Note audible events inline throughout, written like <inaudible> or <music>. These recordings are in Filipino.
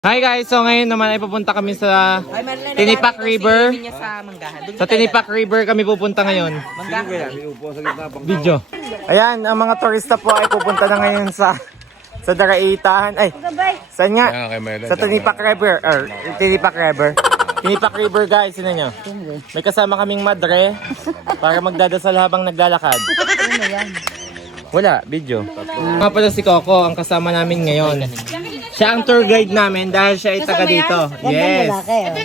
Hi guys, so ngayon naman ay pupunta kami sa Tinipak River. Sa Tinipak River kami pupunta ngayon. Video. Ayan, ang mga turista po ay pupunta na ngayon sa sa Daraitan. Ay, saan nga? Sa Tinipak River. Or, Tinipak River. Tinipak River guys, sino nyo? May kasama kaming madre para magdadasal habang naglalakad. Wala, video. Nga pala si Coco, ang kasama namin ngayon. Siya ang tour guide namin dahil siya ay taga dito. Yes.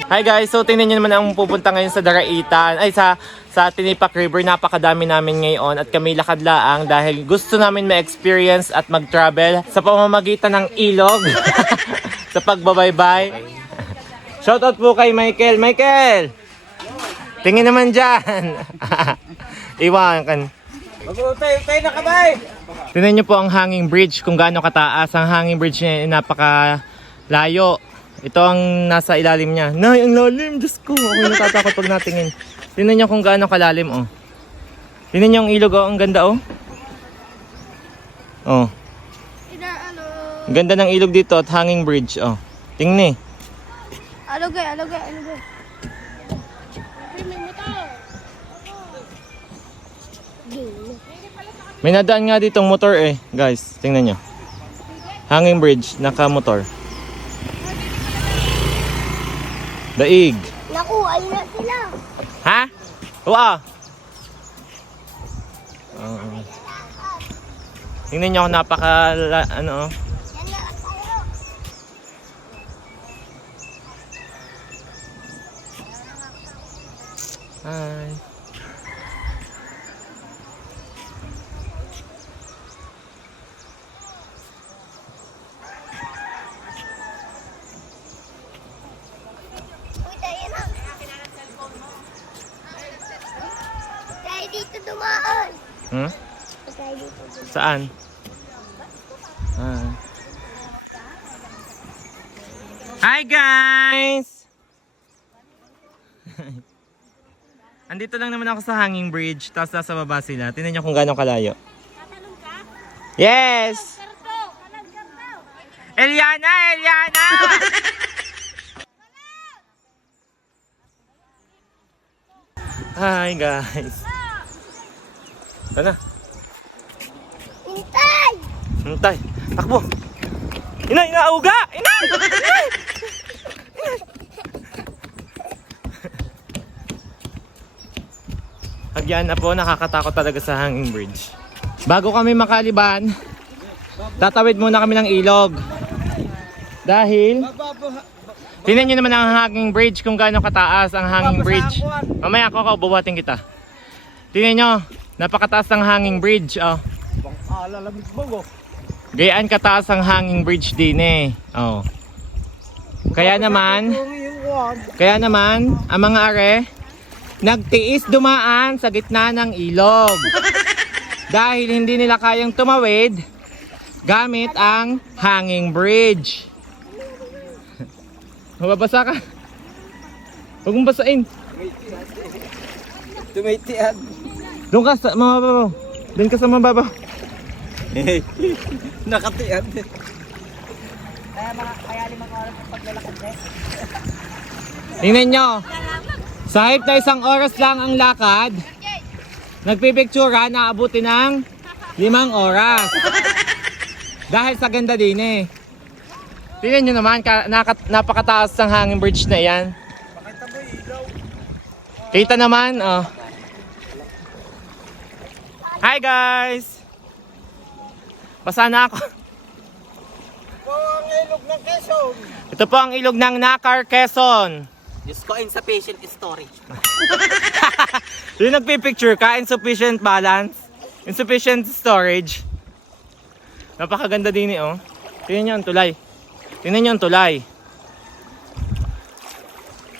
Hi guys, so tingnan nyo naman ang pupunta ngayon sa Daraitan, ay sa sa Tinipak River. Napakadami namin ngayon at kami lakad-laang dahil gusto namin ma-experience at mag-travel sa pamamagitan ng ilog <laughs> sa pagbabaybay. Shoutout po kay Michael. Michael! Tingin naman dyan. <laughs> Iwan kan. Mag-utay, utay na kamay! Tingnan nyo po ang hanging bridge kung gaano kataas. Ang hanging bridge niya ay napaka layo. Ito ang nasa ilalim niya. Nay, ang lalim! Diyos ko! Ako natatakot pag natingin. Tingnan nyo kung gaano kalalim, oh. Tingnan nyo ang ilog, oh. Ang ganda, oh. Oh. Ang ganda ng ilog dito at hanging bridge, oh. Tingnan eh. Alugay, alugay, alugay. May nadaan nga ditong motor eh, guys. Tingnan nyo. Hanging bridge, naka-motor. Daig. Naku, ayun na sila. Ha? Wow. Uh, tingnan nyo ako napaka ano. Hi. Uy, tayo na. Tayo dito dumaan. Hmm? Saan? Ah. Hi guys! <laughs> Andito lang naman ako sa hanging bridge, tapos nasa baba sila. Tingnan nyo kung gaano kalayo. Yes! Eliana! Eliana! <laughs> Hi guys! Tara na. Hintay! Hintay. Takbo. Inay, inauga! Inay! Inay! Hagyan na po, nakakatakot talaga sa hanging bridge. Bago kami makaliban, tatawid muna kami ng ilog. Dahil, tingnan nyo naman ang hanging bridge kung gaano kataas ang hanging bridge. Mamaya ako, bubuhatin kita. Tingnan nyo, napakataas ng hanging bridge. Oh. Alalamig mo, oh. Gayaan kataas ang hanging bridge din eh. Oh. Kaya naman, kaya naman, ang mga are, nagtiis dumaan sa gitna ng ilog. <laughs> Dahil hindi nila kayang tumawid gamit ang hanging bridge. <laughs> Mababasa ka. Huwag mong basain. Tumitian. Doon ka sa mababaw. Doon ka sa mababaw. <laughs> Nakatian. Kaya mga, kaya limang oras ang paglalakad eh. Tingnan nyo. Sa hype na isang oras lang ang lakad, nagpipictura na abuti ng limang oras. Dahil sa ganda din eh. Tingnan nyo naman, ka, nakat, napakataas ng hanging bridge na yan. Kita naman, oh. Hi guys! Basa na ako. Oh, ang ilog ng Quezon. Ito po ang ilog ng Nakar, Quezon. Diyos ko, insufficient storage. <laughs> Yung nagpipicture ka, insufficient balance, insufficient storage. Napakaganda din eh, oh. Tingnan nyo ang tulay. Tingnan nyo ang tulay.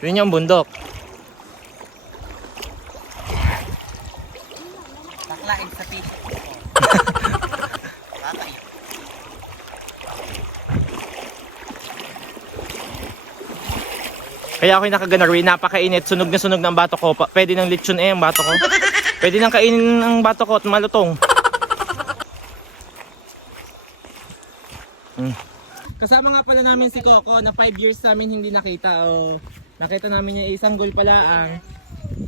Tingnan nyo ang bundok. Bakla, insufficient. Tatay. <laughs> Kaya ako'y nakaganarwi, napakainit, sunog na sunog ng bato ko. Pa- Pwede ng lechon eh ang bato ko. Pwede nang kainin ang bato ko at malutong. Mm. kasama nga pala namin si Coco na 5 years namin hindi nakita. Oh. Nakita namin niya isang goal pala ang.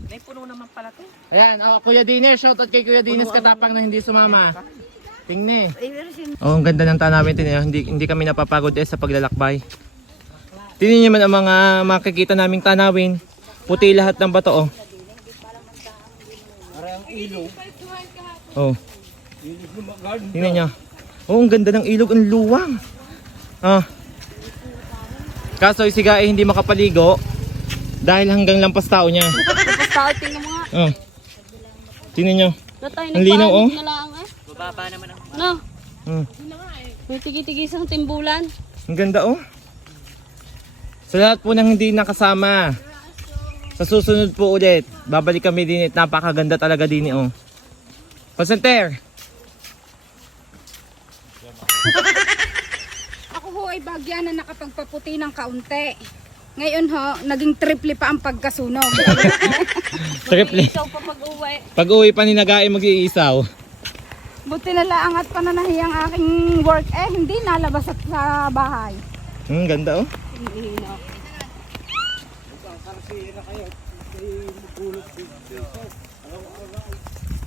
May puno naman pala to. Ayan, oh, Kuya Diner, shoutout kay Kuya Dines katapang na hindi sumama. Tingne. Oh, ang ganda ng tanawin tingnan. Hindi hindi kami napapagod eh sa paglalakbay. Tingnan niyo man ang mga makikita naming tanawin. Puti lahat ng bato oh. Oh. Tingnan niyo. Oh, ang ganda ng ilog, ang luwang. Ah. Kaso siga ay hindi makapaligo dahil hanggang lampas tao niya. Tao, tingnan mo nga. Oh. Tingnan niyo. Na tayo Ang linaw, oh. na lang eh. Bababa naman ang... No, Hmm. may tigi-tigisang timbulan. Ang ganda oh. Sa lahat po ng hindi nakasama. Sa susunod po ulit, babalik kami din at napakaganda talaga din oh. Pasenter, Ako ho ay bagya na nakapagpaputi ng kaunti. Ngayon ho, naging triple pa ang pagkasunog. <laughs> triple. Ikaw pa pag-uwi. Pag uwi pa ni Nagae mag-iisaw. Buti na lang at pananahi ang aking work eh, hindi nalabas at sa bahay. Hmm, ganda oh.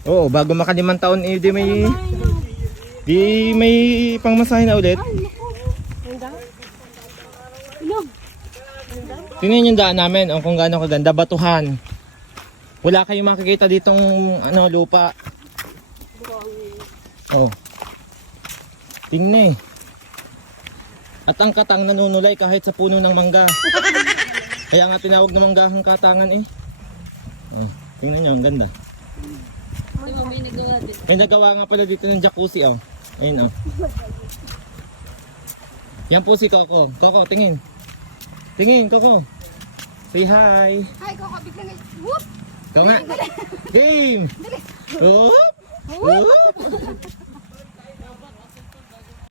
Oo, bago makalimang taon eh, di may di may pangmasahe na ulit. Inog. Tingnan yung daan namin oh, kung gaano kaganda batuhan. Wala kayong makikita ditong ano lupa. Oh. Tingnan eh. At ang katang nanunulay kahit sa puno ng mangga. Kaya nga tinawag na manggahang katangan eh. Oh, tingnan nyo, ang ganda. May nagawa din? May nagawa nga pala dito ng jacuzzi oh. Ayun oh. Yan po si Coco. Coco, tingin. Tingin, Coco. Say hi. Ay, ko biglang whoop! Ikaw nga. Game! Whoop! Whoop!